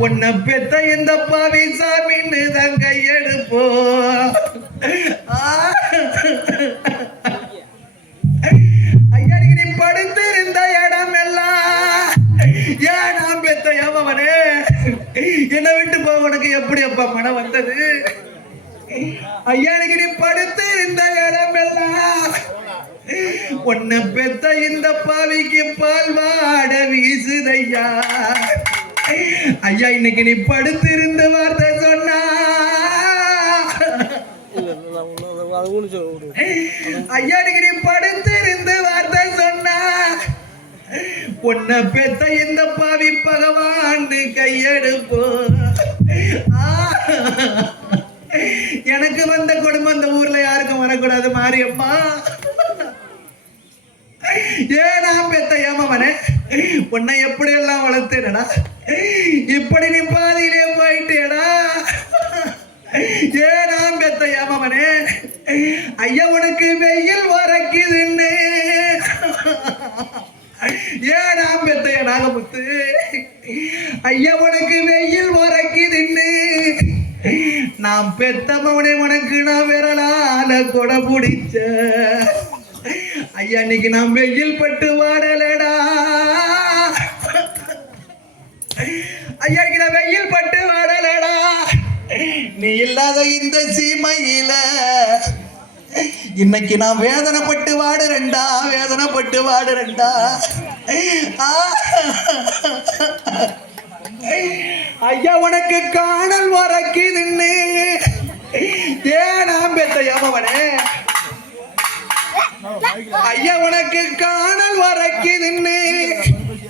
உன்னை பெத்த இந்த பாவி சாமின்னு தான் கையெடுப்போ ஐயனுக்கு நீ படுத்து இருந்த இடம் எல்லாம் ஏன் நான் பெத்த ஏமவனே என்னை விட்டு போ உனக்கு எப்படி அப்பா மனம் வந்தது ஐயனுக்கு நீ படுத்து இருந்த இடம் எல்லாம் உன்னை பெத்த இந்த பாவிக்கு பால் வாட வீசுதையா ஐயா இன்னைக்கு நீ படுத்திருந்து வார்த்தை சொன்னா ஐயா இன்னைக்கு நீ படுத்திருந்து வார்த்தை சொன்னா உன்னை பெத்த இந்த பாவி பகவான் கையெடுப்போ எனக்கு வந்த குடும்பம் அந்த ஊர்ல யாருக்கும் வரக்கூடாது மாரியம்மா ஏனா பெத்த ஏமவனே உன்னை எப்படி எல்லாம் வளர்த்தேடா இப்படி நீ பாதியிலே போயிட்டேடா ஏனா பெத்த ஏமவனே ஐயா உனக்கு வெயில் உரைக்குதுன்னு ஏனா பெத்த நாகமுத்து ஐயா உனக்கு வெயில் உரைக்குதுன்னு நான் பெத்தவனே உனக்கு நான் விரலால கொடை பிடிச்ச ஐயா இன்னைக்கு நான் வெயில் பட்டு வாடலடா ஐயா இன்னைக்கு நான் வெயில் பட்டு வாடலடா நீ இல்லாத இந்த சீமையில இன்னைக்கு நான் வேதனைப்பட்டு வாடுறேன்டா வேதனைப்பட்டு வாடுறேன்டா ஐயா உனக்கு காணல் வரக்குதுன்னு ஏனா பெத்த ஏமவனே ஐயா உனக்கு காணல் வரக்கு